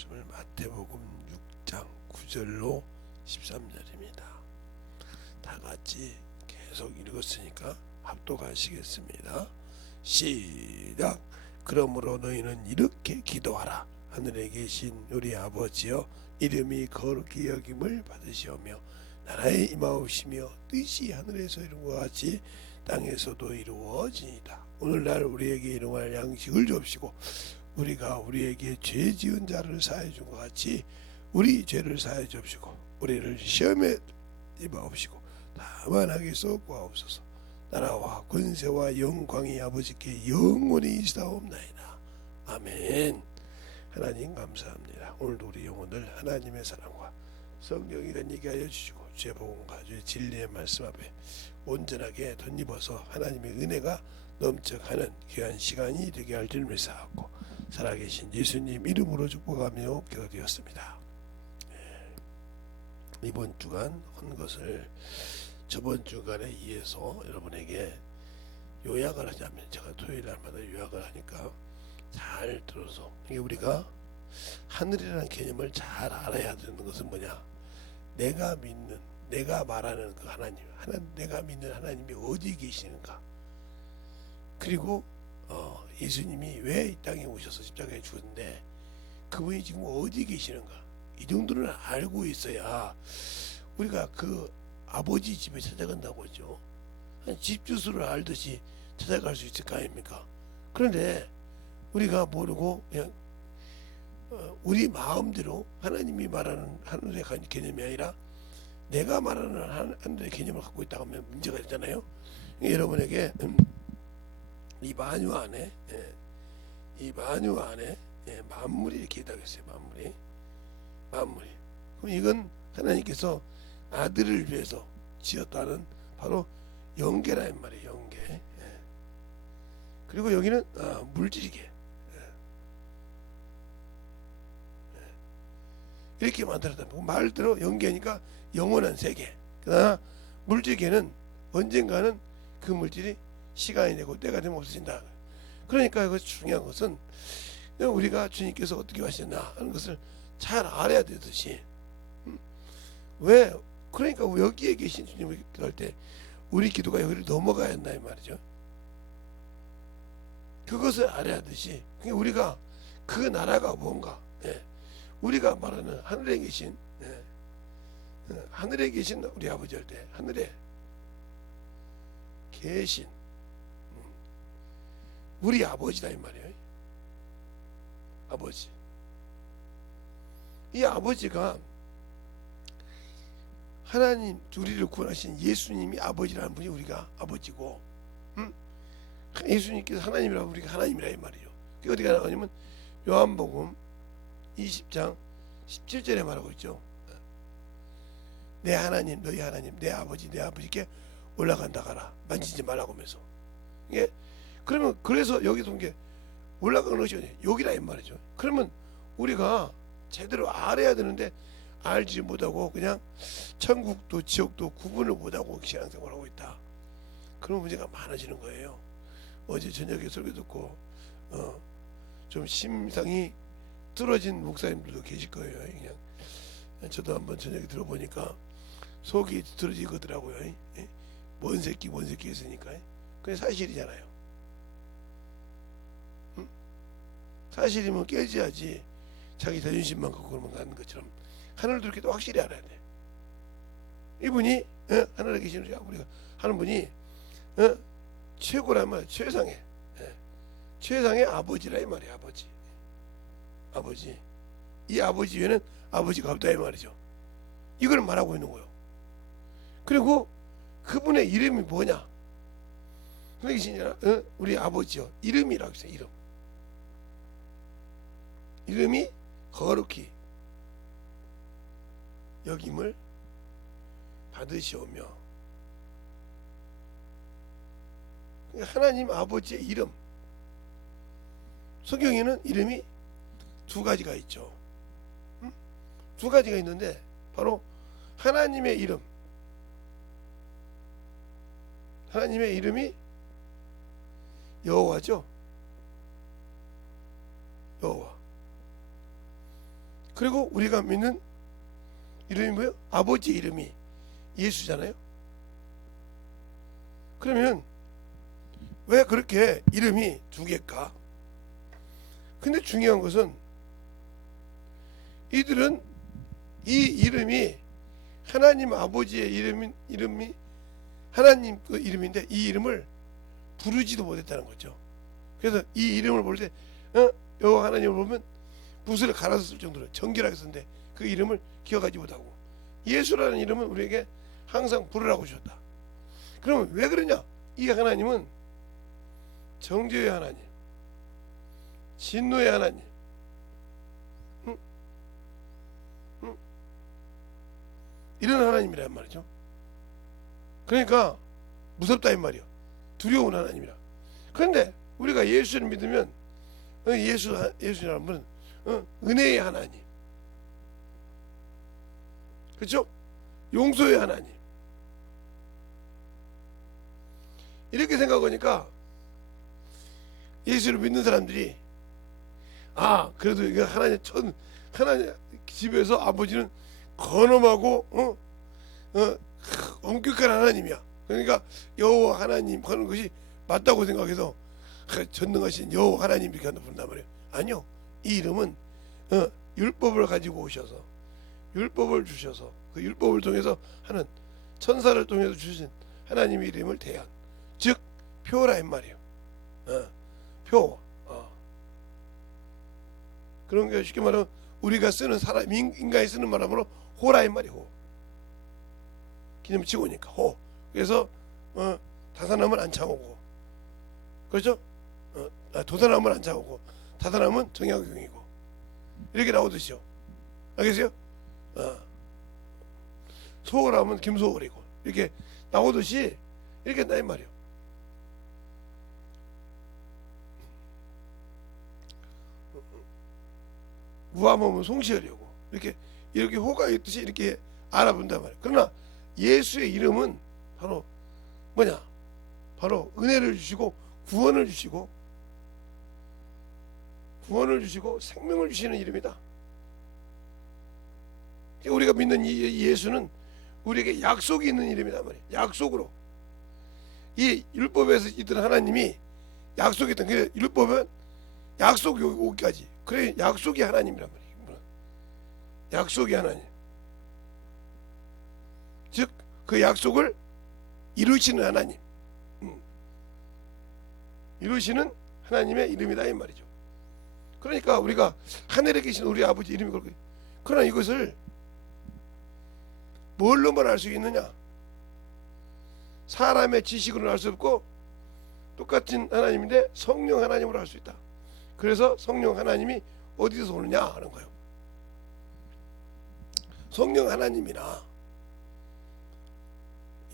말씀을 마태복음 6장 9절로 13절입니다. 다 같이 계속 읽었으니까 합독하시겠습니다. 시작. 그러므로 너희는 이렇게 기도하라. 하늘에 계신 우리 아버지여, 이름이 거룩히 여김을 받으시오며 나라에 임하옵시며 뜻이 하늘에서 이룬 것 같이 땅에서도 이루어지이다. 오늘날 우리에게 일용할 양식을 주옵시고 우리가 우리에게 죄 지은 자를 사하여 준 것 같이 우리 죄를 사하여 주옵시고 우리를 시험에 입하옵시고 다만 하게서 구하옵소서. 나라와 권세와 영광이 아버지께 영원히 있사옵나이다. 아멘. 하나님 감사합니다. 오늘도 우리 영혼을 하나님의 사랑과 성령이 되게 하여 주시고 죄복음과 주의 진리의 말씀 앞에 온전하게 덧입어서 하나님의 은혜가 넘쳐가는 귀한 시간이 되게 할 줄 믿사옵고 살아계신 예수님 이름으로 축복하며 기도드렸습니다. 이번 주간 한 것을 저번 주간에 이어서 여러분에게 요약을 하자면, 제가 토요일 날마다 요약을 하니까 잘 들어서, 이게 우리가 하늘이라는 개념을 잘 알아야 되는 것은 뭐냐, 내가 믿는, 내가 말하는 그 하나님, 내가 믿는 하나님이 어디 계시는가, 그리고 예수님이 왜 이 땅에 오셔서 십자가에 죽었는데 그분이 지금 어디 계시는가, 이 정도는 알고 있어야 우리가 그 아버지 집에 찾아간다고 하죠. 집 주소를 알듯이 찾아갈 수 있을 거 아닙니까? 그런데 우리가 모르고 그냥 우리 마음대로 하나님이 말하는 하늘의 개념이 아니라 내가 말하는 하늘의 개념을 갖고 있다고 하면 문제가 되잖아요. 여러분에게 이 만유 안에 만물이 이렇게 있다고 했어요. 만물이. 그럼 이건 하나님께서 아들을 위해서 지었다는 바로 영계라는 말이에요. 영계. 그리고 여기는 물질계. 이렇게 만들었다. 말대로 영계니까 영원한 세계. 그러나 물질계는 언젠가는 그 물질이 시간이 되고 때가 되면 없어진다. 그러니까 이거 중요한 것은 우리가 주님께서 어떻게 하셨나 하는 것을 잘 알아야 되듯이, 왜 그러니까 여기에 계신 주님을 기도할 때 우리 기도가 여기를 넘어가야 한다 이 말이죠. 그것을 알아야 하듯이 우리가 그 나라가 뭔가, 우리가 말하는 하늘에 계신 우리 아버지 할 때 하늘에 계신 우리 아버지다 이 말이에요. 아버지. 이 아버지가 하나님 우리를 구원하신 예수님이 아버지라는 분이 우리가 아버지고, 예수님께서 하나님이라 우리가 하나님이라 이 말이죠. 그게 어디가 나오냐면 요한복음 20장 17절에 말하고 있죠. 내 하나님 너희 하나님 내 아버지께 올라간다 가라, 만지지 말라고 하면서. 이게 그러면 그래서 여기서 이게 올라가는 것이 여기라 이 말이죠. 그러면 우리가 제대로 알아야 되는데 알지 못하고 그냥 천국도 지옥도 구분을 못하고 신앙생활을 하고 있다. 그런 문제가 많아지는 거예요. 어제 저녁에 설교 듣고 좀 심상이 뚫어진 목사님들도 계실 거예요. 그냥 저도 한번 저녁에 들어보니까 속이 뚫어지거더라고요. 뭔 새끼 했으니까. 그게 사실이잖아요. 사실이면 깨져야지. 자기 자존심만 갖고 그러면 가는 것처럼 하늘도 이렇게 또 확실히 알아야 돼. 이분이 하늘에 계신 우리가 하는 분이 최고란 말, 최상의 아버지라 이 말이야. 아버지. 이 아버지 위에는 아버지가 없다 이 말이죠. 이걸 말하고 있는 거예요. 그리고 그분의 이름이 뭐냐? 우리 아버지요. 이름이라고 했어요. 이름이 거룩히 여김을 받으시오며, 하나님 아버지의 이름. 성경에는 이름이 두 가지가 있죠. 두 가지가 있는데 바로 하나님의 이름, 하나님의 이름이 여호와죠. 여호와. 그리고 우리가 믿는 이름이 뭐예요? 아버지 이름이 예수잖아요. 그러면 왜 그렇게 이름이 두 개일까? 근데 중요한 것은 이들은 이 이름이 하나님 아버지의 이름이 하나님 그 이름인데 이 이름을 부르지도 못했다는 거죠. 그래서 이 이름을 볼 때 여호와 하나님을 보면 붓을 갈아서 쓸 정도로 정결하게 썼는데 그 이름을 기억하지 못하고 예수라는 이름은 우리에게 항상 부르라고 주셨다. 그러면 왜 그러냐? 이 하나님은 정죄의 하나님, 진노의 하나님, 이런 하나님이란 말이죠. 그러니까 무섭다 이 말이요. 두려운 하나님이라. 그런데 우리가 예수를 믿으면 예수라는 분은 은혜의 하나님, 그렇죠? 용서의 하나님. 이렇게 생각하니까 예수를 믿는 사람들이 그래도 이거 하나님 집에서 아버지는 건엄하고 엄격한 하나님이야. 그러니까 여호와 하나님 하는 것이 맞다고 생각해서 전능하신 여호와 하나님 이렇게 부른단 말이에요. 아니요. 이 이름은 율법을 가지고 오셔서 율법을 주셔서 그 율법을 통해서 하는 천사를 통해서 주신 하나님의 이름을 대한 즉 표라인 말이에요. 표. 그런 게 쉽게 말하면 우리가 쓰는 사람 인간이 쓰는 말하면 호라인 말이고 기념치고니까 호. 그래서 다산하면 안 차오고 그렇죠? 도산하면 안 차오고 다산하면 정약용이고 이렇게 나오듯이요. 알겠어요? 소월하면 김소월이고 이렇게 나오듯이 이렇게 나이 말이에요. 우암하면 송시열이고 이렇게 호가 있듯이 이렇게 알아본단 말이에요. 그러나 예수의 이름은 바로 뭐냐? 바로 은혜를 주시고 구원을 주시고 생명을 주시는 이름이다. 우리가 믿는 이 예수는 우리에게 약속이 있는 이름이란 말이에요. 약속으로 이 율법에서 있던 하나님이 약속이 있던 그 율법은 약속이 오기까지 그래 약속이 하나님이란 말이에요. 약속이 하나님 즉 그 약속을 이루시는 하나님 이루시는 하나님의 이름이다 이 말이죠. 그러니까 우리가 하늘에 계신 우리 아버지 이름이 그렇게 그러나 이것을 뭘로만 알 수 있느냐? 사람의 지식으로는 알 수 없고 똑같은 하나님인데 성령 하나님으로 알 수 있다. 그래서 성령 하나님이 어디서 오느냐 하는 거예요. 성령 하나님이나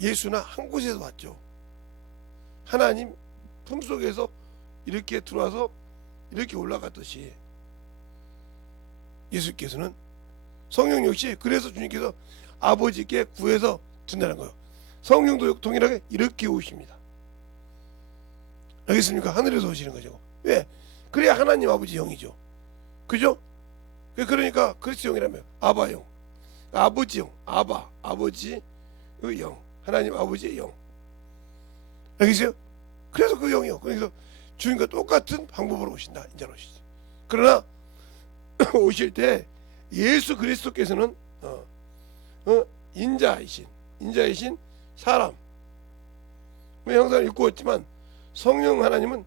예수나 한 곳에서 왔죠. 하나님 품속에서 이렇게 들어와서 이렇게 올라갔듯이 예수께서는 성령 역시 그래서 주님께서 아버지께 구해서 준다는 거예요. 성령도 동일하게 이렇게 오십니다. 알겠습니까? 하늘에서 오시는 거죠. 왜? 그래야 하나님 아버지 형이죠. 그죠? 그러니까 그리스도 형이라면 아바 형, 아버지 형, 아바 아버지의 영, 하나님 아버지의 영. 알겠어요? 그래서 그 영이요. 그래서 주님과 똑같은 방법으로 오신다. 인자 오시죠. 그러나 오실 때 예수 그리스도께서는 인자이신 사람. 형상을 입고 왔지만 성령 하나님은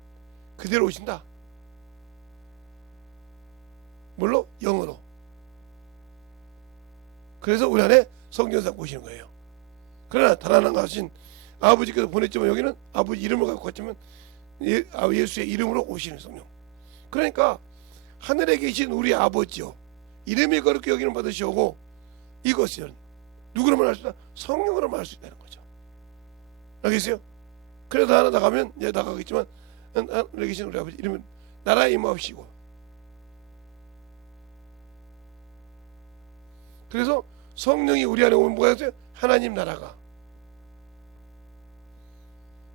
그대로 오신다. 물론 영으로. 그래서 우리 안에 성령상 오시는 거예요. 그러나 달아난 것은 아버지께서 보냈지만 여기는 아버지 이름을 갖고 갔지만 예수의 이름으로 오시는 성령. 그러니까 하늘에 계신 우리 아버지요 이름이 그렇게 여기는 받으시오고 이것은 누구로만 알 수 있다? 성령으로만 알 수 있다는 거죠. 알겠어요? 그래서 하나 나가면 나가겠지만 하늘에 계신 우리 아버지 이름은 나라에 임하옵시고 그래서 성령이 우리 안에 오면 뭐가 됐어요? 하나님 나라가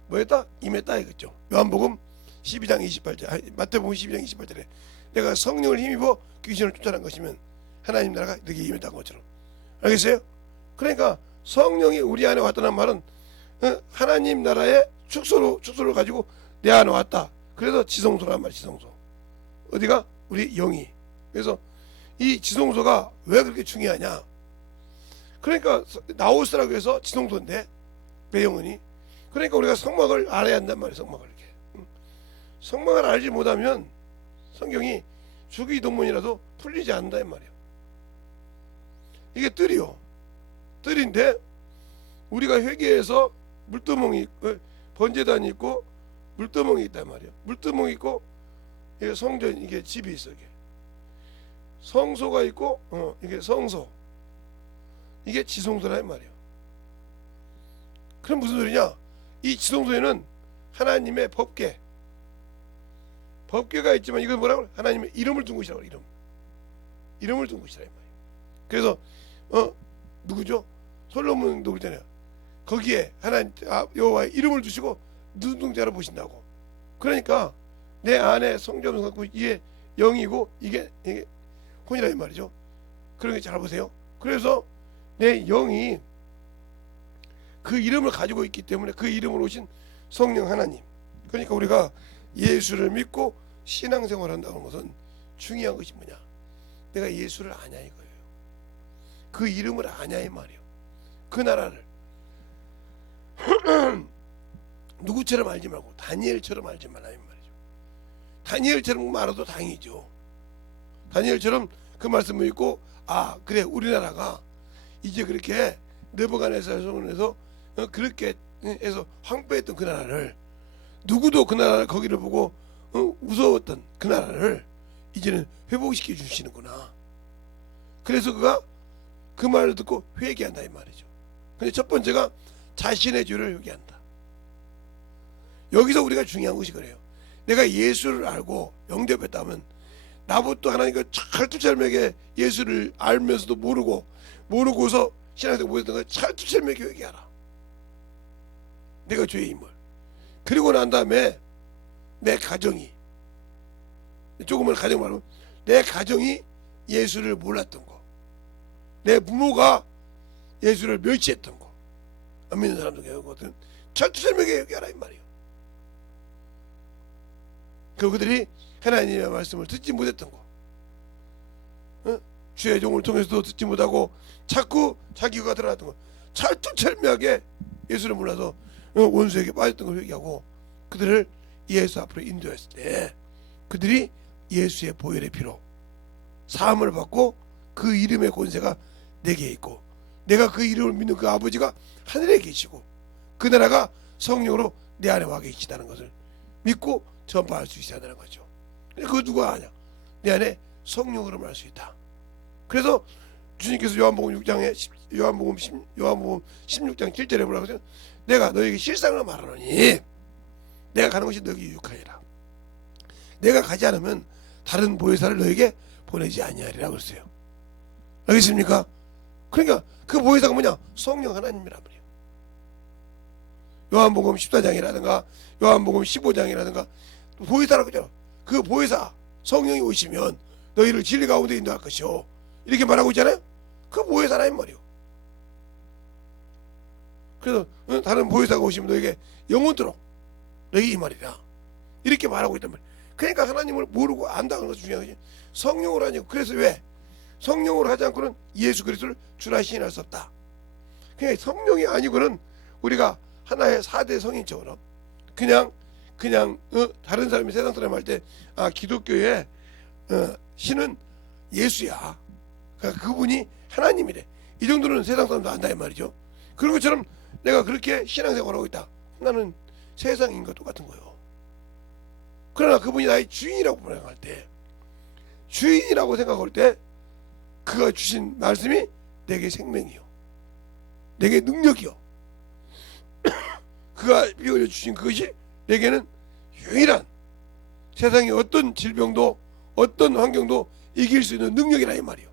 뭐였다? 임했다 이거죠. 요한복음 12장 28절 마태복음 12장 28절에 내가 성령을 힘입어 귀신을 쫓아낸 것이면 하나님 나라가 너에게 임했다는 것처럼. 알겠어요? 그러니까 성령이 우리 안에 왔다는 말은 하나님 나라의 축소를 가지고 내 안에 왔다. 그래서 지성소란 말이야. 지성소. 어디가? 우리 영이. 그래서 이 지성소가 왜 그렇게 중요하냐? 그러니까 나오스라고 해서 지성소인데 배영은이. 그러니까 우리가 성막을 알아야 한단 말이야. 성막을 이렇게. 성막을 알지 못하면 성경이 주기도문이라도 풀리지 않는다 이 말이야. 이게 뜰이요. 뜰인데 우리가 회개해서 물두멍이 번제단이 있고 물두멍이 있단 말이야. 물두멍이 있고 이게 성전, 이게 집이 있어. 이게 성소가 있고 이게 성소, 이게 지성소라 이 말이야. 그럼 무슨 소리냐? 이 지성소에는 하나님의 법궤가 있지만 이건 뭐라고? 하나님의 이름을 둔 곳이라고. 이름을 둔 곳이라 이 말이야. 그래서 누구죠? 솔로몬도 그러잖아요. 거기에 하나님 여호와의 이름을 두시고 눈동자로 보신다고. 그러니까 내 안에 성전을 갖고 이게 영이고 이게 혼이라 이 말이죠. 그런 게 잘 보세요. 그래서 내 영이 그 이름을 가지고 있기 때문에 그 이름으로 오신 성령 하나님. 그러니까 우리가 예수를 믿고 신앙생활을 한다는 것은 중요한 것이 뭐냐? 내가 예수를 아냐 이거예요. 그 이름을 아냐 이 말이에요. 그 나라를 누구처럼 알지 말고 다니엘처럼 알지 말라 이 말이죠. 다니엘처럼 말해도 당이죠. 다니엘처럼 그 말씀을 읽고 그래 우리나라가 이제 그렇게 느부갓네살 손에서 그렇게 해서 황폐했던 그 나라를, 누구도 그 나라를 거기를 보고 무서웠던 그 나라를 이제는 회복시켜 주시는구나. 그래서 그가 그 말을 듣고 회개한다 이 말이죠. 근데 첫 번째가 자신의 죄를 회개한다. 여기서 우리가 중요한 것이 그래요. 내가 예수를 알고 영접했다면 나부터 하나님과 찰투철매게 예수를 알면서도 모르고서 신앙생활 못했던 걸 찰투철매게 회개하라. 내가 죄의 인물. 그리고 난 다음에 내 가정이, 조금은 가정 말고 내 가정이 예수를 몰랐던 거, 내 부모가 예수를 멸시했던 거, 안 믿는 사람도 계거든. 철두철미하게 얘기하라 이 말이에요. 그들이 하나님의 말씀을 듣지 못했던 거, 주의 종을 통해서도 듣지 못하고 자꾸 자기가 들어갔던 거, 철두철미하게 예수를 몰라서 원수에게 빠졌던 걸 회개하고 그들을 예수 앞으로 인도했을 때 그들이 예수의 보혈의 피로 사함을 받고 그 이름의 권세가 내게 있고 내가 그 이름을 믿는 그 아버지가 하늘에 계시고 그 나라가 성령으로 내 안에 와 계시다는 것을 믿고 전파할 수 있어야 되는 거죠. 그거 누가 아냐? 내 안에 성령으로 말 수 있다. 그래서 주님께서 요한복음 16장 7절에 뭐라고 하죠? 내가 너에게 실상을 말하노니 내가 가는 것이 너에게 유익하리라. 내가 가지 않으면 다른 보혜사를 너에게 보내지 아니하리라 그랬어요. 알겠습니까? 그러니까 그 보혜사가 뭐냐? 성령 하나님이란 말이에요. 요한복음 14장이라든가 요한복음 15장이라든가 보혜사라고 하잖아. 그 보혜사 성령이 오시면 너희를 진리 가운데 인도할 것이요 이렇게 말하고 있잖아요. 그 보혜사라 이 말이에요. 그래서 다른 보혜사가 오시면 너에게 영원토록 너에게 이 말이라 이렇게 말하고 있단 말이에요. 그러니까 하나님을 모르고 안다는 것이 중요한 거지. 성령으로 하냐고. 그래서 왜? 성령으로 하지 않고는 예수 그리스도를 주라 시인할 수 없다. 그냥 성령이 아니고는 우리가 하나의 4대 성인처럼 그냥 다른 사람이 세상 사람 할 때 기독교의 신은 예수야. 그러니까 그분이 하나님이래. 이 정도는 세상 사람도 안다 이 말이죠. 그런 것처럼 내가 그렇게 신앙생활하고 있다. 나는 세상인과 똑같은 거예요. 그러나 그분이 나의 주인이라고 생각할 때, 주인이라고 생각할 때 그가 주신 말씀이 내게 생명이요, 내게 능력이요, 그가 비워져 주신 그것이 내게는 유일한 세상의 어떤 질병도 어떤 환경도 이길 수 있는 능력이라 이 말이요.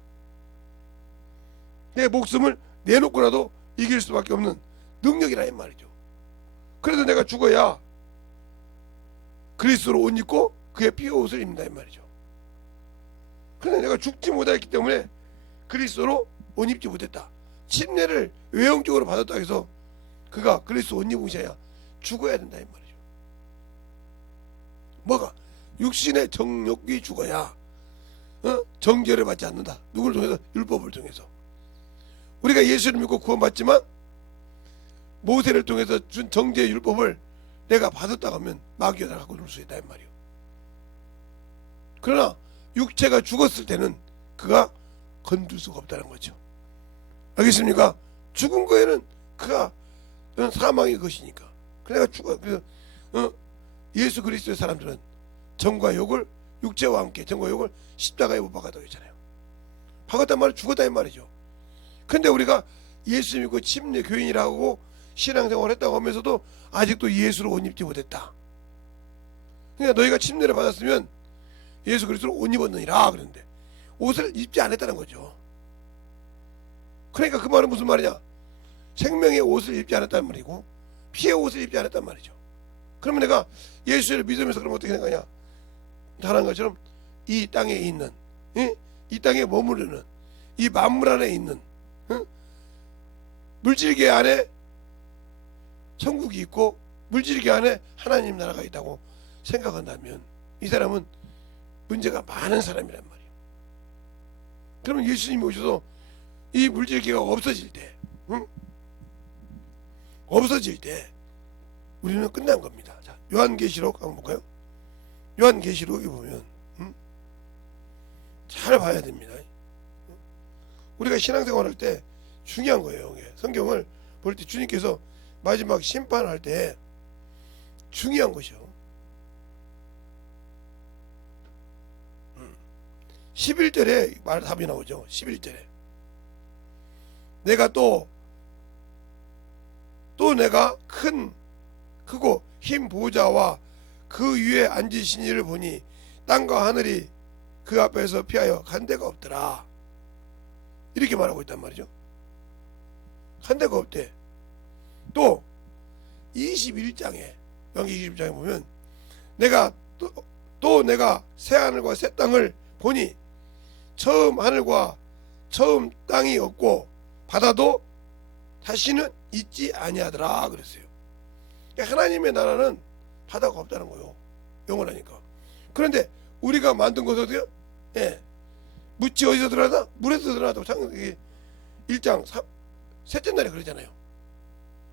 내 목숨을 내놓고라도 이길 수밖에 없는 능력이라 이 말이죠. 그래서 내가 죽어야 그리스도로 옷 입고 그의 피의 옷을 입는다 이 말이죠. 그런데 내가 죽지 못했기 때문에 그리스도로 옷 입지 못했다. 침례를 외형적으로 받았다 해서 그가 그리스도 옷 입은 것이 아니라 죽어야 된다 이 말이죠. 뭐가? 육신의 정욕이 죽어야 정죄를 받지 않는다. 누구를 통해서? 율법을 통해서. 우리가 예수를 믿고 구원받지만 모세를 통해서 준 정죄의 율법을 내가 받았다고 하면 마귀가 갖고 놀 수 있다 이 말이요. 그러나 육체가 죽었을 때는 그가 건들 수가 없다는 거죠. 알겠습니까? 죽은 거에는 그가 사망의 것이니까. 그래가 죽어. 그래서 예수 그리스도의 사람들은 정과 욕을 육체와 함께 정과 욕을 십자가에 못 박았다고 했잖아요. 박았단 말은 죽었다 이 말이죠. 근데 우리가 예수 믿고 침례 교인이라고 신앙생활을 했다고 하면서도 아직도 예수를 옷 입지 못했다. 그러니까 너희가 침례를 받았으면 예수 그리스도를 옷 입었느니라 그랬는데 옷을 입지 않았다는 거죠. 그러니까 그 말은 무슨 말이냐? 생명의 옷을 입지 않았다는 말이고 피의 옷을 입지 않았단 말이죠. 그러면 내가 예수를 믿으면서 그러면 어떻게 생각하냐? 잘한 것처럼 이 땅에 있는 이 땅에 머무르는 이 만물 안에 있는 물질계 안에 천국이 있고 물질계 안에 하나님 나라가 있다고 생각한다면 이 사람은 문제가 많은 사람이란 말이에요. 그러면 예수님이 오셔서 이 물질계가 없어질 때 없어질 때 우리는 끝난 겁니다. 자, 요한계시록 한번 볼까요? 요한계시록에 보면 잘 봐야 됩니다. 우리가 신앙생활할 때 중요한 거예요. 성경을 볼 때 주님께서 마지막 심판할 때 중요한 것이요. 11절에 말 답이 나오죠. 11절에 내가 또 내가 크고 흰 보좌와 그 위에 앉으신 이를 보니 땅과 하늘이 그 앞에서 피하여 간 데가 없더라. 이렇게 말하고 있단 말이죠. 간 데가 없대. 또 21장에 요한계시록 21장에 보면 내가 또 내가 새 하늘과 새 땅을 보니 처음 하늘과 처음 땅이 없고 바다도 다시는 있지 아니하더라 그랬어요. 그러니까 하나님의 나라는 바다가 없다는 거예요. 영원하니까. 그런데 우리가 만든 것은 어때요? 묻지 어디서 드러나다? 물에서 드러나다고 창세기 1장 셋째 날에 그러잖아요.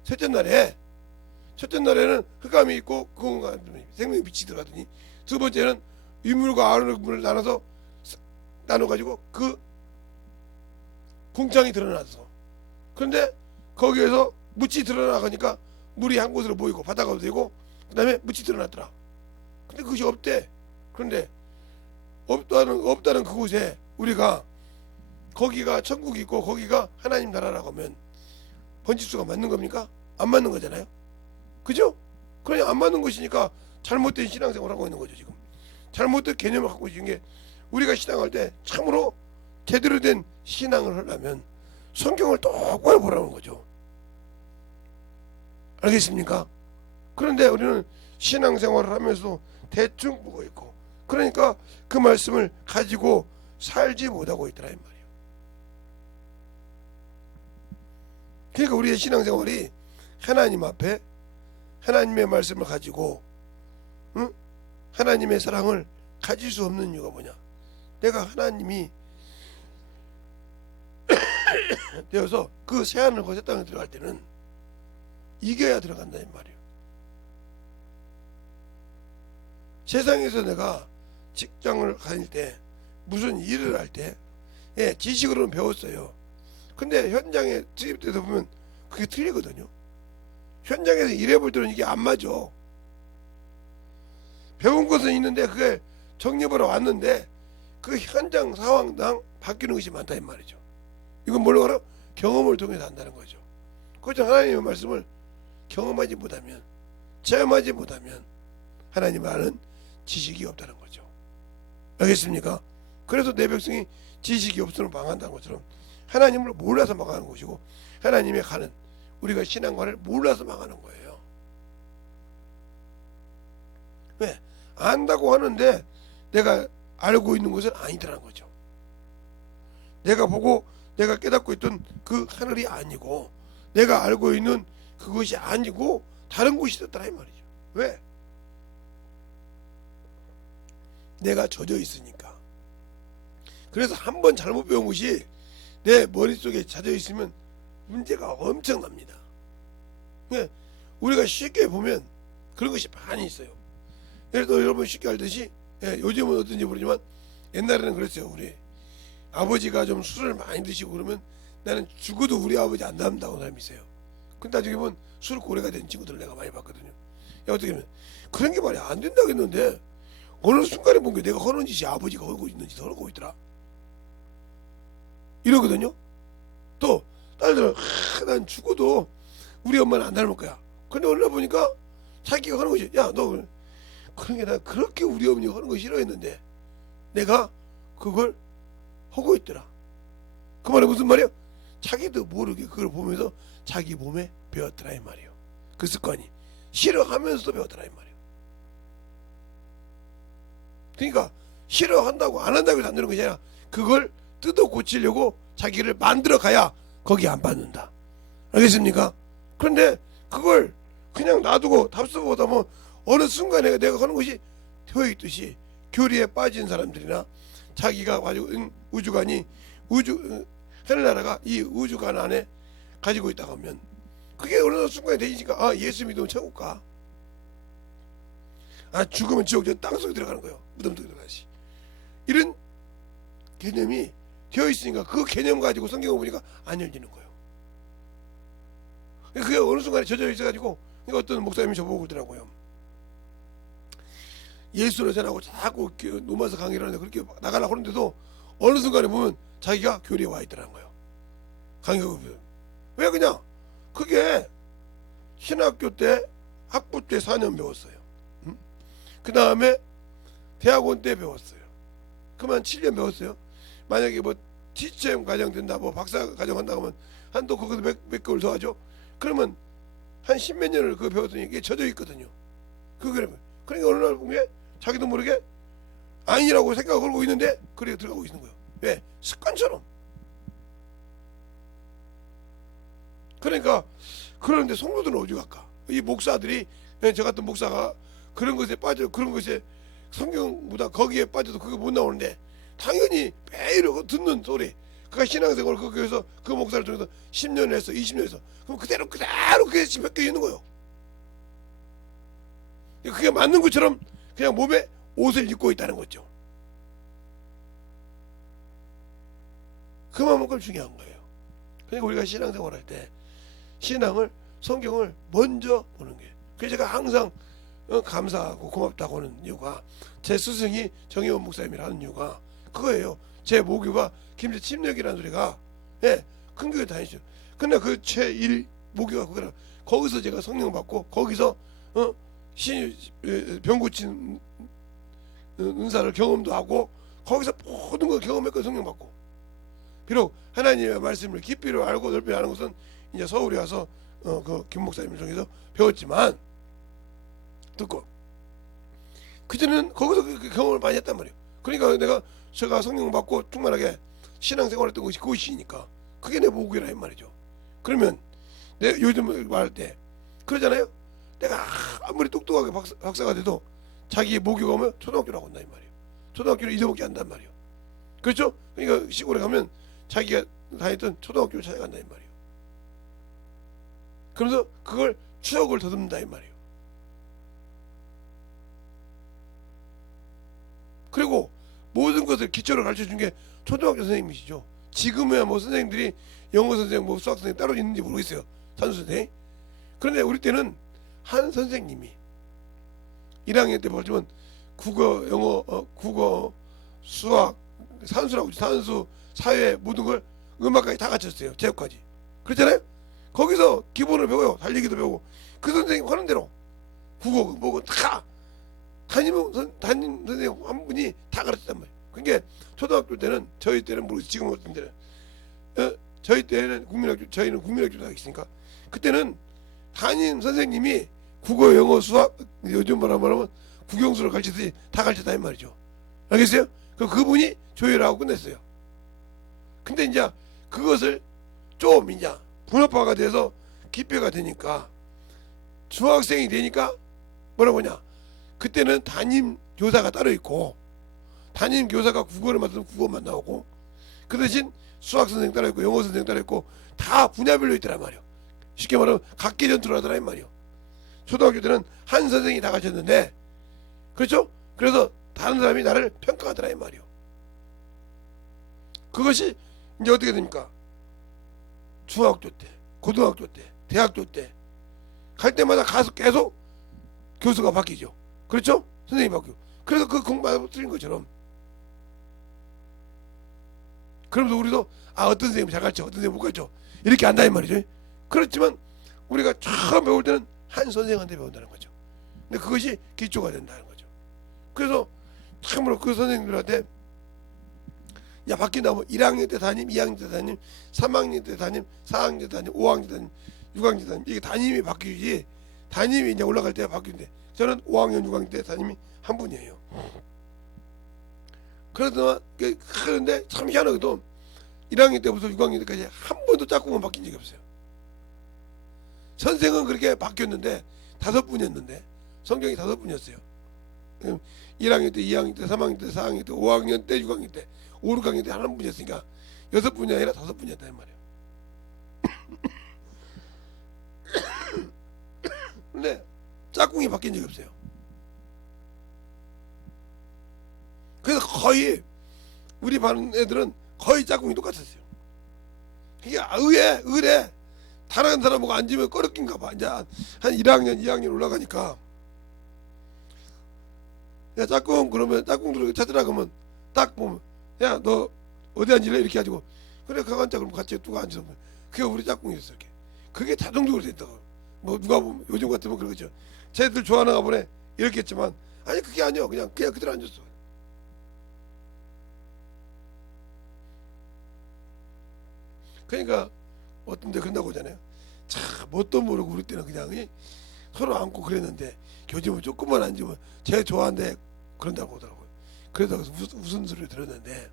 첫째 날에는 흑암이 있고 그 공간 생명의 빛이 들어가더니 두 번째는 위물과 아론의 물을 나눠가지고 그 궁창이 드러났어. 그런데 거기에서 묻이 드러나가니까 물이 한 곳으로 모이고 바다가 되고 그 다음에 묻이 드러났더라. 근데 그것이 없대. 그런데 없다는 그곳에 우리가 거기가 천국이 있고 거기가 하나님 나라라고 하면 번지수가 맞는 겁니까? 안 맞는 거잖아요. 그죠? 그러니 안 맞는 것이니까 잘못된 신앙생활을 하고 있는 거죠. 지금 잘못된 개념을 갖고 있는 게 우리가 신앙할 때 참으로 제대로 된 신앙을 하려면 성경을 똑바로 보라는 거죠. 알겠습니까? 그런데 우리는 신앙생활을 하면서 대충 보고 있고 그러니까 그 말씀을 가지고 살지 못하고 있더라 이 말이에요. 그러니까 우리의 신앙생활이 하나님 앞에 하나님의 말씀을 가지고 하나님의 사랑을 가질 수 없는 이유가 뭐냐? 내가 하나님이 되어서 그 새하늘과 새 땅에 들어갈 때는 이겨야 들어간다 이 말이에요. 세상에서 내가 직장을 다닐 때 무슨 일을 할 때 지식으로는 배웠어요. 근데 현장에 투입돼서 보면 그게 틀리거든요. 현장에서 일해볼 때는 이게 안 맞아. 배운 것은 있는데 그게 정립으로 왔는데 그 현장 상황당 바뀌는 것이 많다 이 말이죠. 이건 뭘로 알아? 경험을 통해서 한다는 거죠. 그렇죠. 하나님의 말씀을 경험하지 못하면 체험하지 못하면 하나님을 아는 지식이 없다는 거죠. 알겠습니까? 그래서 내 백성이 지식이 없으면 망한다는 것처럼 하나님을 몰라서 망하는 것이고 하나님의 가는 우리가 신앙관을 몰라서 망하는 거예요. 왜? 안다고 하는데 내가 알고 있는 것은 아니더라는 거죠. 내가 보고 내가 깨닫고 있던 그 하늘이 아니고 내가 알고 있는 그것이 아니고 다른 곳이 있었더라 이 말이죠. 왜? 내가 젖어 있으니까. 그래서 한 번 잘못 배운 것이 내 머릿속에 젖어 있으면 문제가 엄청납니다. 그러니까 우리가 쉽게 보면 그런 것이 많이 있어요. 예를 들어 여러분 쉽게 알듯이 요즘은 어떤지 모르지만 옛날에는 그랬어요. 우리 아버지가 좀 술을 많이 드시고 그러면 나는 죽어도 우리 아버지 안 닮는다고 사람이 있어요. 근데 나중에 보면 술 고래가 된 친구들을 내가 많이 봤거든요. 어떻게 하면 그런 게 말이 안 된다고 했는데 어느 순간에 본 게 내가 하는 짓이 아버지가 하고 있는 짓을 하고 있더라 이러거든요. 또 딸들은 난 죽어도 우리 엄마는 안 닮을 거야. 근데 어느 날 보니까 자기가 하는 것이 야 너 그런 게 나 그렇게 우리 어머니 하는 거 싫어했는데 내가 그걸 하고 있더라. 그 말이 무슨 말이야? 자기도 모르게 그걸 보면서 자기 몸에 배웠더라 이 말이에요. 그 습관이 싫어하면서도 배웠더라 이 말이에요. 그러니까 싫어한다고 안 한다고 해서 안 되는 것이 아니라 그걸 뜯어 고치려고 자기를 만들어 가야 거기 안 받는다. 알겠습니까? 그런데 그걸 그냥 놔두고 답습보다 뭐 어느 순간에 내가 하는 것이 되어 있듯이 교리에 빠진 사람들이나 자기가 가지고 우주관이 하늘나라가 이 우주관 안에 가지고 있다고 하면 그게 어느 순간에 되니까 예수 믿으면 천국 가. 죽으면 지옥 저 땅속에 들어가는 거예요. 무덤 속에 들어가시. 이런 개념이 되어 있으니까 그 개념 가지고 성경을 보니까 안 열리는 거예요. 그게 어느 순간에 젖어 있어가지고 그러니까 어떤 목사님이 저보고 그러더라고요. 예수를 전하고 자꾸 노마서 강의를 하는데 그렇게 나가려고 하는데도 어느 순간에 보면 자기가 교리에 와 있더라는 거예요. 강의가 왜 그냥 그게 신학교 때 학부 때 4년 배웠어요. 그 다음에 대학원 때 배웠어요. 그만 7년 배웠어요. 만약에 뭐 TCM 과정 된다 뭐 박사 과정 한다고 하면 한도 거기서 몇 개월 더 하죠. 그러면 한 10몇 년을 그거 배웠더니 이게 젖어 있거든요. 그러니까 어느 날 보면 자기도 모르게 아니라고 생각을 걸고 있는데 그래 들어가고 있는 거예요. 왜? 습관처럼. 그러니까 그러는데 성도들은 어디 갈까? 이 목사들이 저 같은 목사가 그런 것에 빠져 그런 것에 성경보다 거기에 빠져도 그게 못 나오는데 당연히 매일 듣는 소리 그가 신앙생활을 거기에서 그 목사를 통해서 10년 했어 20년 했어 그럼 그대로 그게 집박혀 있는 거예요. 그게 맞는 것처럼 그냥 몸에 옷을 입고 있다는 거죠. 그만큼 중요한 거예요. 그러니까 우리가 신앙생활 할 때 신앙을 성경을 먼저 보는 게 그래서 제가 항상 감사하고 고맙다고 하는 이유가 제 스승이 정혜원 목사님이라는 이유가 그거예요. 제 모교가 김제 침략이라는 소리가 큰 교회 다니죠. 근데 그 제1 모교가 거기서 제가 성령 받고 거기서 병 고친 은사를 경험도 하고 거기서 모든 걸 경험했고 성령 받고 비록 하나님의 말씀을 깊이로 알고 넓이 아는 것은 이제 서울에 와서 그 김 목사님을 통해서 배웠지만 듣고 그전에는 거기서 그 경험을 많이 했단 말이에요. 그러니까 제가 성령 받고 충만하게 신앙생활했던 것이 그것이니까 그게 내 모국이라 이 말이죠. 그러면 내 요즘 말할 때 그러잖아요. 내가 아무리 똑똑하게 박사가 돼도 자기의 모교가 오면 초등학교라고 한다 이 말이에요. 초등학교를 잊어먹지 않는단 말이에요. 그렇죠? 그러니까 시골에 가면 자기가 다녔던 초등학교를 찾아간다 이 말이에요. 그래서 그걸 추억을 더듬는다 이 말이에요. 그리고 모든 것을 기초로 가르쳐준 게 초등학교 선생님이시죠. 지금은 뭐 선생님들이 영어 선생님, 뭐 수학 선생님 따로 있는지 모르겠어요. 산수 선생님. 그런데 우리 때는 한 선생님이 1학년 때 보지만 국어, 영어, 국어, 수학, 산수라고 산수, 사회 모든 걸 음악까지 다 갖췄어요. 체육까지. 그렇잖아요. 거기서 기본을 배워요. 달리기도 배우고 그 선생님 하는 대로 국어 뭐고 다 담임 선생님 한 분이 다 가르쳤단 말이에요. 그게 초등학교 때는 저희 때는 모르겠어요. 지금 어떤 때는 저희 때는 국민학교 저희는 국민학교 다녔으니까 그때는 담임 선생님이 국어, 영어, 수학 요즘 말하면 국영수를 가르치듯이 다 가르쳤다 이 말이죠. 알겠어요? 그분이 조율하고 끝냈어요. 근데 이제 그것을 좀 이제 분업화가 돼서 기표가 되니까 중학생이 되니까 뭐라고 하냐, 그때는 담임 교사가 따로 있고 담임 교사가 국어를 맡으면 국어만 나오고 그 대신 수학 선생 따로 있고 영어 선생 따로 있고 다 분야별로 있더란 말이요. 쉽게 말하면 각계전투를 하더라 이 말이요. 초등학교 때는 한 선생이 다 가르쳤는데, 그렇죠? 그래서 다른 사람이 나를 평가하더라 이 말이요. 그것이 이제 어떻게 됩니까? 중학교 때, 고등학교 때, 대학교 때 갈 때마다 가서 계속 교수가 바뀌죠. 그렇죠? 선생님이 바뀌고. 그래서 그 공부하고 틀린 것처럼, 그러면서 우리도 어떤 선생님이 잘 가르쳐, 어떤 선생님이 못 가르쳐 이렇게 안다 이 말이죠. 그렇지만 우리가 처음 배울 때는 한 선생한테 배운다는 거죠. 근데 그것이 기초가 된다는 거죠. 그래서 참으로 그 선생님들한테 야 바뀐다 뭐 1학년 때 담임, 2학년 때 담임, 3학년 때 담임, 4학년 때 담임, 5학년 때 담임, 6학년 때 담임, 이게 담임이 바뀌지 담임이 이제 올라갈 때가 바뀌는데 저는 5학년, 6학년 때 담임이 한 분이에요. 그런데 참 희한하게도 1학년 때부터 6학년 때까지 한 번도 짝꿍은 바뀐 적이 없어요. 선생은 그렇게 바뀌었는데 5분이었는데 성경이 5분이었어요. 1학년 때, 2학년 때, 3학년 때, 4학년 때, 5학년 때, 6학년 때, 5, 6학년 때 한 분이었으니까 6분이 아니라 5분이었단 말이에요. 근데 짝꿍이 바뀐 적이 없어요. 그래서 거의 우리 반 애들은 거의 짝꿍이 똑같았어요. 이게 의래 다른 사람하고 앉으면 꺼르낀가 봐. 이제 한 1학년 2학년 올라가니까 야 짝꿍 그러면 짝꿍들 찾으라 그러면 딱 보면 야 너 어디 앉을래 이렇게 가지고 그래 가 앉자 그러면 같이 누가 앉으면 그게 우리 짝꿍이었어. 이렇게 그게 자동적으로 됐다고. 뭐 누가 보면 요즘 같으면 그러겠죠. 쟤들 좋아하나 보네 이렇게 했지만 아니 그게 아니야. 그냥 그대로 앉았어. 그러니까 어떤 데 그런다고 하잖아요. 참 뭣도 모르고 우리 때는 그냥 서로 안고 그랬는데 요즘은 조금만 앉으면 쟤 좋아한대 그런다고 하더라고요. 그러다가 무슨 소리를 들었는데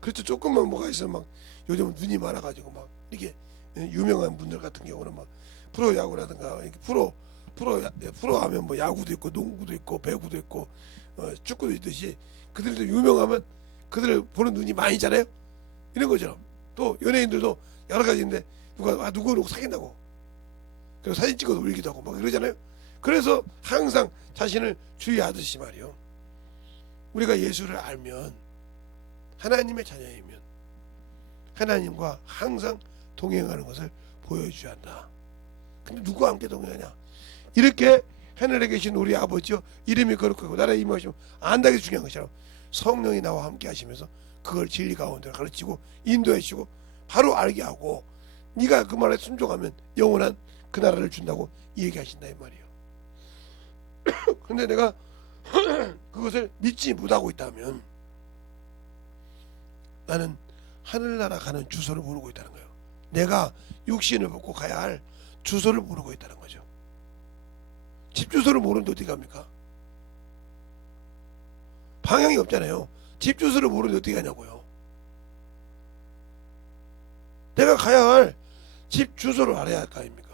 그렇죠. 조금만 뭐가 있으면 막 요즘은 눈이 많아가지고 막 이게 유명한 분들 같은 경우는 막 프로야구라든가 이렇게 프로 하면 뭐 야구도 있고 농구도 있고 배구도 있고 축구도 있듯이 그들도 유명하면 그들을 보는 눈이 많이잖아요. 이런 것처럼 또 연예인들도 여러 가지인데 누가 누구를 사귄다고 그래서 사진 찍어서 올리기도 하고 막 이러잖아요. 그래서 항상 자신을 주의하듯이 말이요. 우리가 예수를 알면 하나님의 자녀이면 하나님과 항상 동행하는 것을 보여줘야 한다. 근데 누구와 함께 동행하냐? 이렇게 하늘에 계신 우리 아버지요 이름이 거룩하고 나라에 임하시면 안다는 게 중요한 것처럼 성령이 나와 함께 하시면서 그걸 진리 가운데 가르치고 인도해 주시고 바로 알게 하고 네가 그 말에 순종하면 영원한 그 나라를 준다고 얘기하신다 이 말이에요. 근데 내가 그것을 믿지 못하고 있다면 나는 하늘나라 가는 주소를 모르고 있다는 거예요. 내가 육신을 벗고 가야 할 주소를 모르고 있다는 거죠. 집 주소를 모르는데 어떻게 갑니까? 방향이 없잖아요. 집 주소를 모르는데 어떻게 가냐고요. 내가 가야 할 집 주소를 알아야 할 거 아닙니까?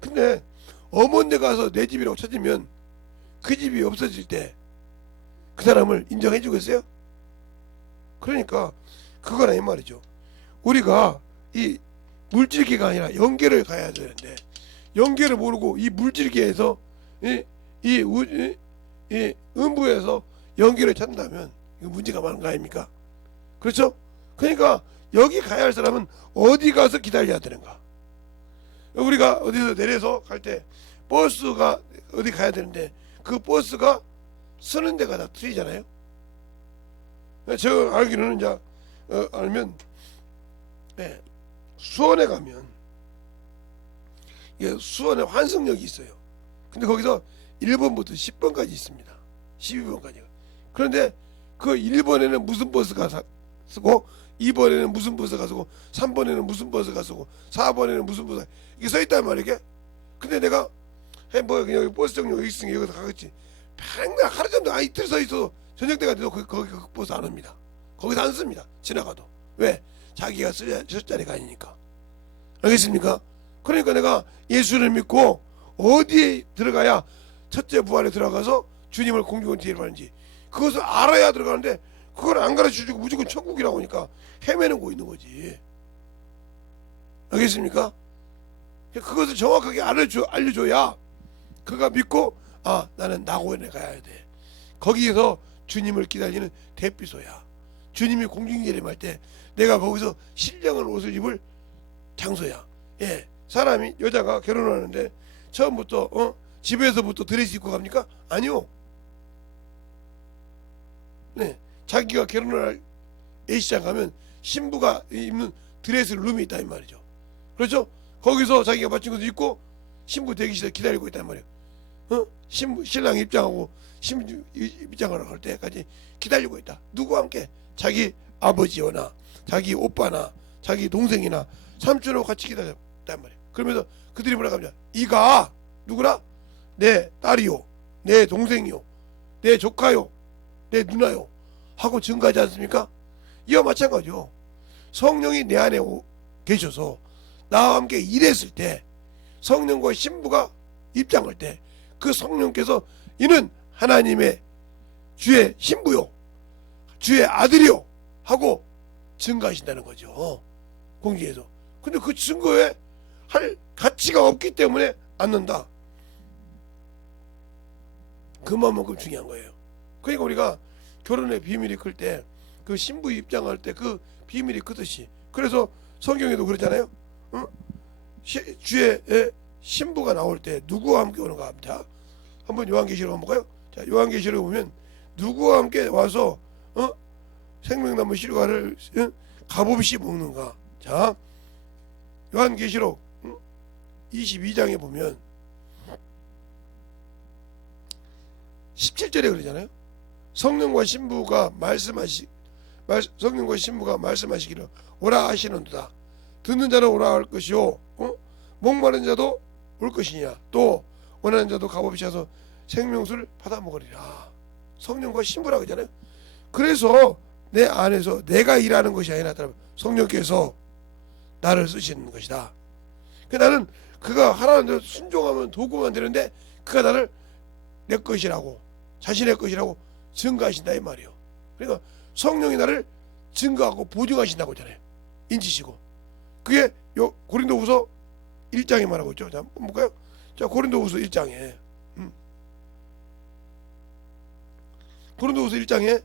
근데 어머니 데 가서 내 집이라고 찾으면 그 집이 없어질 때 그 사람을 인정해 주겠어요? 그러니까 그거나 이 말이죠. 우리가 이 물질계가 아니라 영계를 가야 되는데 영계를 모르고 이 물질계에서 이 음부에서 영계를 찾는다면 이거 문제가 많은 거 아닙니까? 그렇죠? 그러니까 여기 가야 할 사람은 어디 가서 기다려야 되는가? 우리가 어디서 내려서 갈 때 버스가 어디 가야 되는데 그 버스가 서는 데가 다 틀리잖아요. 저 알기로는 이제 알면 수원에 가면 수원에 환승역이 있어요. 근데 거기서 1번부터 10번까지 있습니다. 12번까지가. 그런데 그 1번에는 무슨 버스가 쓰고 2번에는 무슨 버스가 쓰고 3번에는 무슨 버스가 쓰고 4번에는 무슨 버스가 이게 써있단 말이게. 근데 내가 뭐 그냥 여기 버스 정류 여기 있으니 여기서 가겠지. 맨날 하루 종일 이틀 서 있어도 저녁 때가 돼도 거기 그 버스 안 옵니다. 거기서 안 씁니다. 지나가도 왜? 자기가 쓸 자리가 아니니까. 알겠습니까? 그러니까 내가 예수를 믿고 어디에 들어가야 첫째 부활에 들어가서 주님을 공중에 데려가는지 그것을 알아야 들어가는데 그걸 안 가르쳐주고 무조건 천국이라고 하니까 헤매는 있는 거지. 알겠습니까? 그것을 정확하게 알려줘야 그가 믿고 나는 낙원에 가야 돼. 거기에서 주님을 기다리는 대피소야. 주님이 공중예림할 때 내가 거기서 신령한 옷을 입을 장소야. 예, 사람이 여자가 결혼하는데 처음부터 집에서부터 드레스 입고 갑니까? 아니요. 네, 자기가 결혼할 A시장 가면 신부가 입는 드레스 룸이 있다 이 말이죠. 그렇죠? 거기서 자기가 맞춘 것도 입고 신부 대기실에 기다리고 있단 말이에요. 신랑 입장하고 신부 입장하러 갈 때까지 기다리고 있다. 누구와 함께? 자기 아버지나 자기 오빠나 자기 동생이나 삼촌하고 같이 기다렸단 말이에요. 그러면서 그들이 뭐라고 합니다. 이가 누구라? 내 딸이요, 내 동생이요, 내 조카요, 내 누나요 하고 증거하지 않습니까? 이와 마찬가지요. 성령이 내 안에 계셔서 나와 함께 일했을 때 성령과 신부가 입장할 때 그 성령께서 이는 하나님의 주의 신부요, 주의 아들이요 하고 증거하신다는 거죠. 공중에서. 근데 그 증거에 할 가치가 없기 때문에 않는다. 그만큼 중요한 거예요. 그러니까 우리가 결혼의 비밀이 클 때 그 신부 입장할 때 그 비밀이 크듯이, 그래서 성경에도 그러잖아요. 주의 신부가 나올 때 누구와 함께 오는가? 자, 한번 요한계시록 한번 볼까요? 자, 요한계시록 보면 누구와 함께 와서 생명나무 실과를 값없이 먹는가? 자, 요한계시록 22장에 보면 17절에 그러잖아요. 성령과 신부가 말씀하시기를 오라 하시는도다. 듣는 자는 오라 할 것이요, 목마른 자도 올 것이냐, 또 원하는 자도 값없이 와서 생명수를 받아 먹으리라. 성령과 신부라 그러잖아요. 그래서 내 안에서 내가 일하는 것이 아니라 성령께서 나를 쓰시는 것이다. 나는 그가 하라는 대로 순종하면 도구만 되는데 그가 나를 내 것이라고, 자신의 것이라고 증거하신다 이 말이에요. 그러니까 성령이 나를 증거하고 보증하신다고 하잖아요. 인치시고. 그게 요 고린도후서 1장에 말하고 있죠. 자, 한번 볼까요? 자, 고린도후서 1장에 고린도후서 1장에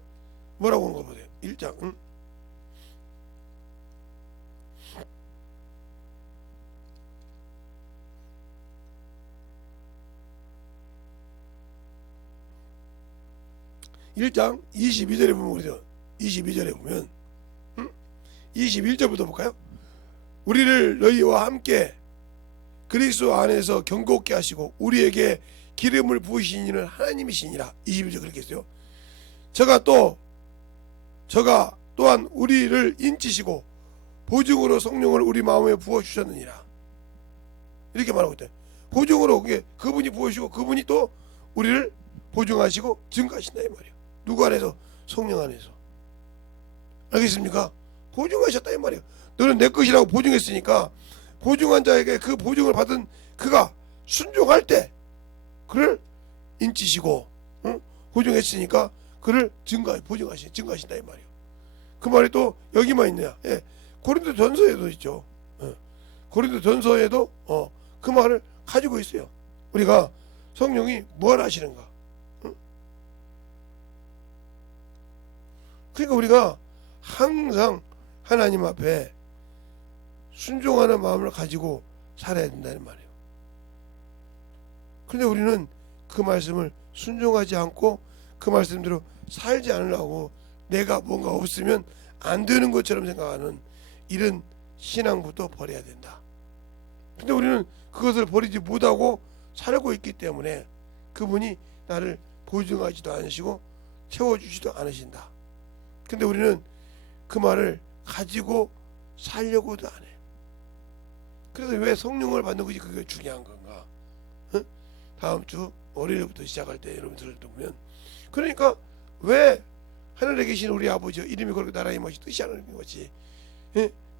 뭐라고 하는 거 보세요. 1장 1장 22절에 보면 그러죠. 22절에 보면 21절부터 볼까요? 우리를 너희와 함께 그리스도 안에서 경고케 하시고 우리에게 기름을 부으신 이는 하나님이시니라. 22절 그렇게 했어요. 저가 또한 우리를 인치시고 보증으로 성령을 우리 마음에 부어주셨느니라. 이렇게 말하고 있다. 보증으로 그분이 부어주시고 그분이 또 우리를 보증하시고 증거하신다 이 말이에요. 누구 안에서? 성령 안에서. 알겠습니까? 보증하셨다 이 말이에요. 너는 내 것이라고 보증했으니까 보증한 자에게 그 보증을 받은 그가 순종할 때 그를 인치시고 보증했으니까 그를 증거하신다 이 말이에요. 그 말이 또 여기만 있냐? 예. 고린도 전서에도 있죠. 고린도 전서에도 그 말을 가지고 있어요. 우리가 성령이 뭘 하시는가? 그러니까 우리가 항상 하나님 앞에 순종하는 마음을 가지고 살아야 된다는 말이에요. 그런데 우리는 그 말씀을 순종하지 않고 그 말씀대로 살지 않으려고 내가 뭔가 없으면 안 되는 것처럼 생각하는 이런 신앙부터 버려야 된다. 근데 우리는 그것을 버리지 못하고 살고 있기 때문에 그분이 나를 보증하지도 않으시고 채워주지도 않으신다. 근데 우리는 그 말을 가지고 살려고도 안 해. 그래서 왜 성령을 받는 것이 그게 중요한 건가? 다음 주 월요일부터 시작할 때 여러분들 보면, 그러니까 왜 하늘에 계신 우리 아버지 이름이 그렇게 나라의 맛이 뜻이 않는 것이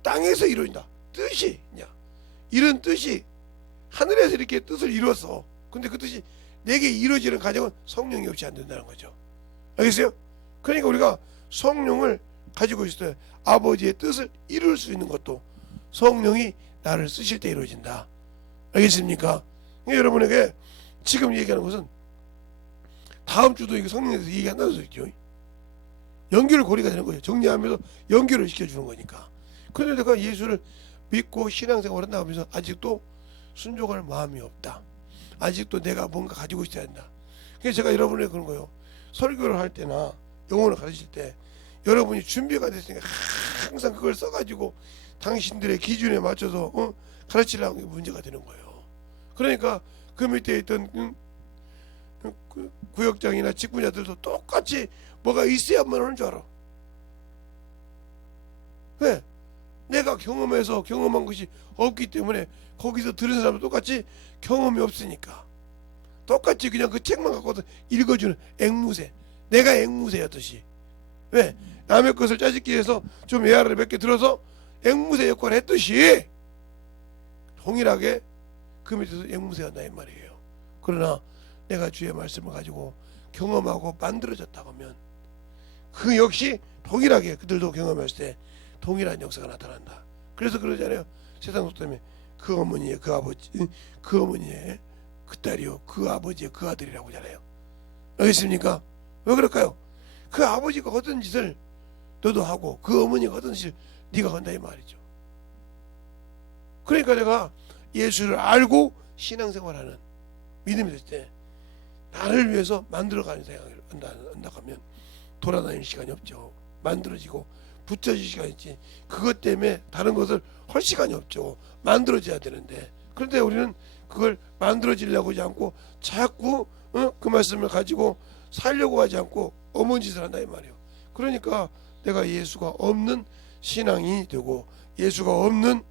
땅에서 이루어진다. 뜻이 이런 뜻이 하늘에서 이렇게 뜻을 이루었어. 근데 그 뜻이 내게 이루어지는 과정은 성령이 없이 안 된다는 거죠. 알겠어요? 그러니까 우리가 성령을 가지고 있을 때 아버지의 뜻을 이룰 수 있는 것도 성령이 나를 쓰실 때 이루어진다. 알겠습니까? 그러니까 여러분에게 지금 얘기하는 것은 다음 주도 이거 성령에 대해서 얘기한다는 소리죠. 연결고리가 되는 거예요. 정리하면서 연결을 시켜주는 거니까. 그런데 내가 예수를 믿고 신앙생활을 한다 하면서 아직도 순종할 마음이 없다. 아직도 내가 뭔가 가지고 있어야 한다. 그래서 제가 여러분에게 그런 거예요. 설교를 할 때나 영혼을 가르칠 때 여러분이 준비가 됐으니까 항상 그걸 써가지고 당신들의 기준에 맞춰서 가르치려고 문제가 되는 거예요. 그러니까 그 밑에 있던 구역장이나 직분자들도 똑같이 뭐가 있어야만 하는 줄 알아. 왜? 내가 경험해서 경험한 것이 없기 때문에 거기서 들은 사람도 똑같이 경험이 없으니까 똑같이 그냥 그 책만 갖고서 읽어주는 앵무새. 내가 앵무새였듯이. 왜? 남의 것을 짜집기 위해서 좀 외아를 몇 개 들어서 앵무새 역할을 했듯이 동일하게 그 밑에서 앵무새였나 이 말이에요. 그러나 내가 주의 말씀을 가지고 경험하고 만들어졌다고 하면 그 역시 동일하게 그들도 경험했을 때 동일한 역사가 나타난다. 그래서 그러잖아요. 세상 속 때문에 그 어머니의 그 아버지, 그 어머니의 그 딸이요, 그 아버지의 그 아들이라고 하잖아요. 알겠습니까? 왜 그럴까요? 그 아버지가 어떤 짓을 너도 하고 그 어머니가 어떤 짓을 네가 한다 이 말이죠. 그러니까 내가 예수를 알고 신앙생활하는 믿음이 될 때 나를 위해서 만들어가는 생각을 한다 하면 돌아다니는 시간이 없죠. 만들어지고 붙여질 시간이 있지. 그것 때문에 다른 것을 할 시간이 없죠. 만들어져야 되는데 그런데 우리는 그걸 만들어지려고 하지 않고 자꾸 그 말씀을 가지고 살려고 하지 않고 어머니 짓을 한다 이 말이에요. 그러니까 내가 예수가 없는 신앙이 되고 예수가 없는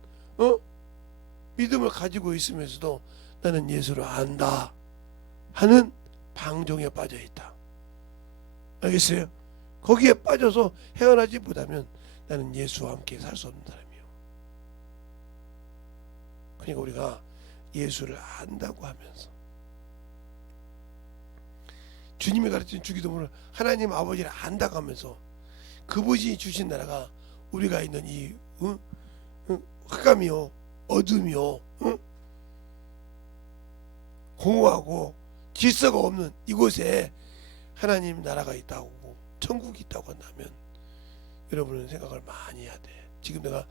믿음을 가지고 있으면서도 나는 예수를 안다 하는 방종에 빠져 있다. 알겠어요? 거기에 빠져서 헤어나지 못하면 나는 예수와 함께 살 수 없는 사람이에요. 그러니까 우리가 예수를 안다고 하면서 주님이 가르친 주기도문을 하나님 아버지를 안다고 하면서 그분이 주신 나라가 우리가 있는 이 흑암이요 어둠이요 공허하고 질서가 없는 이곳에 하나님 나라가 있다고 천국이 있다고 한다면 여러분은 생각을 많이 해야 돼. 지금 내가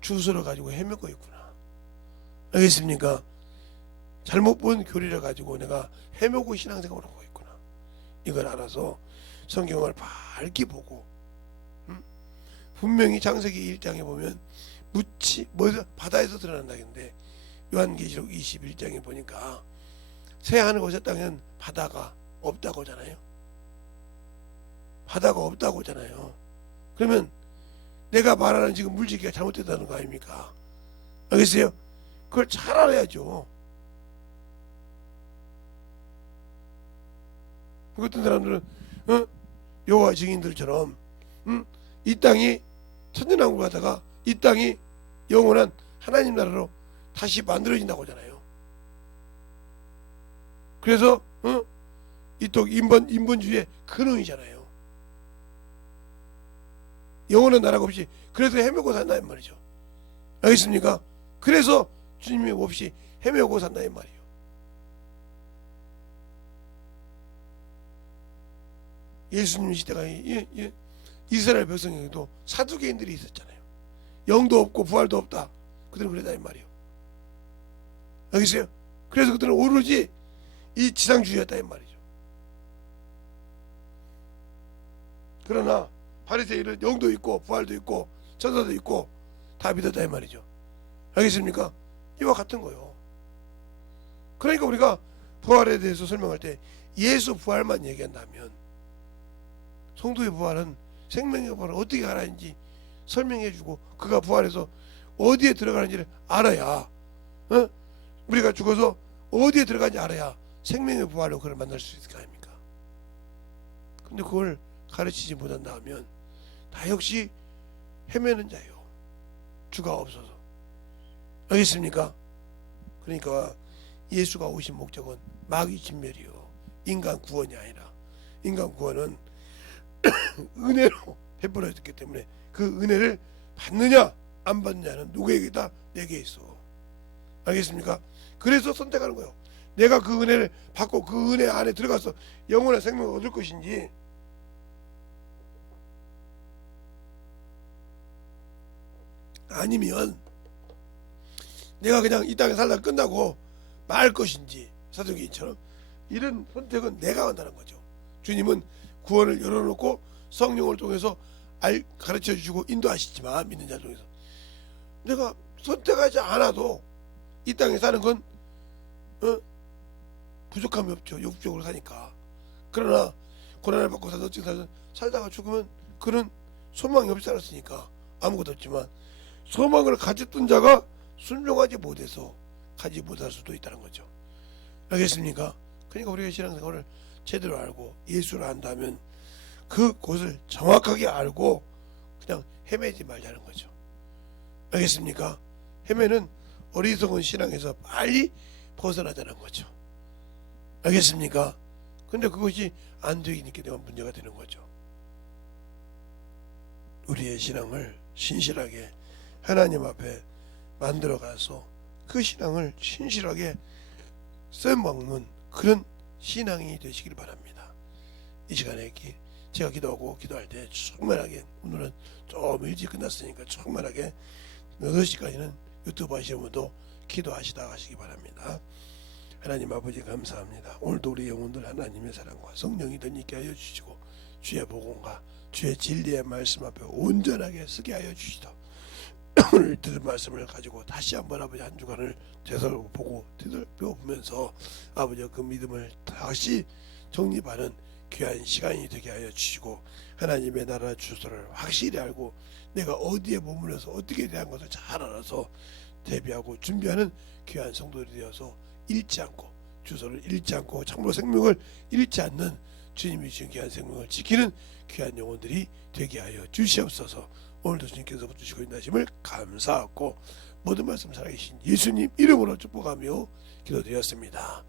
주소를 가지고 헤매고 있구나. 알겠습니까? 잘못 본 교리를 가지고 내가 헤매고 신앙생활을 하고 있구나. 이걸 알아서 성경을 밝게 보고 분명히 창세기 1장에 보면 바다에서 드러난다는데 요한계시록 21장에 보니까 새 하늘 곳에 땅에는 바다가 없다고 하잖아요. 바다가 없다고 하잖아요. 그러면 내가 말하는 지금 물질기가 잘못됐다는 거 아닙니까? 알겠어요? 그걸 잘 알아야죠. 어떤 사람들은 여호와 증인들처럼 이 땅이 천년왕국을 하다가 이 땅이 영원한 하나님 나라로 다시 만들어진다고 하잖아요. 그래서 이쪽 인본주의의 근원이잖아요. 영원한 나라가 없이 그래서 헤매고 산다 이 말이죠. 알겠습니까? 그래서 주님이 없이 헤매고 산다 이 말이에요. 예수님 시대가 이스라엘 백성에게도 사두개인들이 있었잖아요. 영도 없고 부활도 없다. 그들은 그러다 이 말이에요. 알겠어요? 그래서 그들은 오로지 이 지상주의였다 이 말이죠. 그러나 바리새인은 영도 있고 부활도 있고 천사도 있고 다 믿었다 이 말이죠. 알겠습니까? 이와 같은 거요. 그러니까 우리가 부활에 대해서 설명할 때 예수 부활만 얘기한다면 성도의 부활은 생명의 부활은 어떻게 가라는지 설명해주고 그가 부활해서 어디에 들어가는지를 알아야 우리가 죽어서 어디에 들어가는지 알아야 생명의 부활로 그를 만날 수 있을 거 아닙니까? 근데 그걸 가르치지 못한다 하면 다 역시 헤매는 자요. 주가 없어서. 알겠습니까? 그러니까 예수가 오신 목적은 마귀 진멸이요, 인간 구원이 아니라, 인간 구원은 은혜로 베풀어졌기 때문에 그 은혜를 받느냐 안 받느냐는 누구에게다? 내게 있어. 알겠습니까? 그래서 선택하는 거예요. 내가 그 은혜를 받고 그 은혜 안에 들어가서 영원한 생명을 얻을 것인지, 아니면 내가 그냥 이 땅에 살다 끝나고 말 것인지, 사도행전처럼. 이런 선택은 내가 한다는 거죠. 주님은 구원을 열어놓고 성령을 통해서 가르쳐 주시고 인도하시지만, 믿는 자 중에서 내가 선택하지 않아도 이 땅에 사는 건 부족함이 없죠. 육적으로 사니까. 그러나 고난을 받고 살다가 죽으면 그는 소망이 없이 살았으니까 아무것도 없지만, 소망을 가졌던 자가 순종하지 못해서 가지 못할 수도 있다는 거죠. 알겠습니까? 그러니까 우리가 신앙생활을 제대로 알고 예수를 안다면 그 곳을 정확하게 알고 그냥 헤매지 말자는 거죠. 알겠습니까? 헤매는 어리석은 신앙에서 빨리 벗어나자는 거죠. 알겠습니까? 근데 그것이 안 되니까 내가 문제가 되는 거죠. 우리의 신앙을 신실하게 하나님 앞에 만들어 가서 그 신앙을 신실하게 써먹는 그런 신앙이 되시길 바랍니다. 이 시간에 제가 기도할 때 충만하게, 오늘은 좀 일찍 끝났으니까 충만하게 8시까지는 유튜브 하시는 분도 기도하시다 가시기 바랍니다. 하나님 아버지 감사합니다. 오늘도 우리 영혼들 하나님의 사랑과 성령이 덧있게 하여 주시고, 주의 복음과 주의 진리의 말씀 앞에 온전하게 서게 하여 주시다. 오늘 들은 말씀을 가지고 다시 한번 아버지 한 주간을 되살펴보고 되살펴보면서 아버지 그 믿음을 다시 정립하는 귀한 시간이 되게 하여 주시고, 하나님의 나라 주소를 확실히 알고 내가 어디에 머물러서 어떻게 대한 것을 잘 알아서 대비하고 준비하는 귀한 성도들이 되어서 잃지 않고, 주소를 잃지 않고 참으로 생명을 잃지 않는 주님이 주신 귀한 생명을 지키는 귀한 영혼들이 되게 하여 주시옵소서. 오늘도 주님께서 주시고 있나심을 감사하고 모든 말씀 살아계신 예수님 이름으로 축복하며 기도드렸습니다.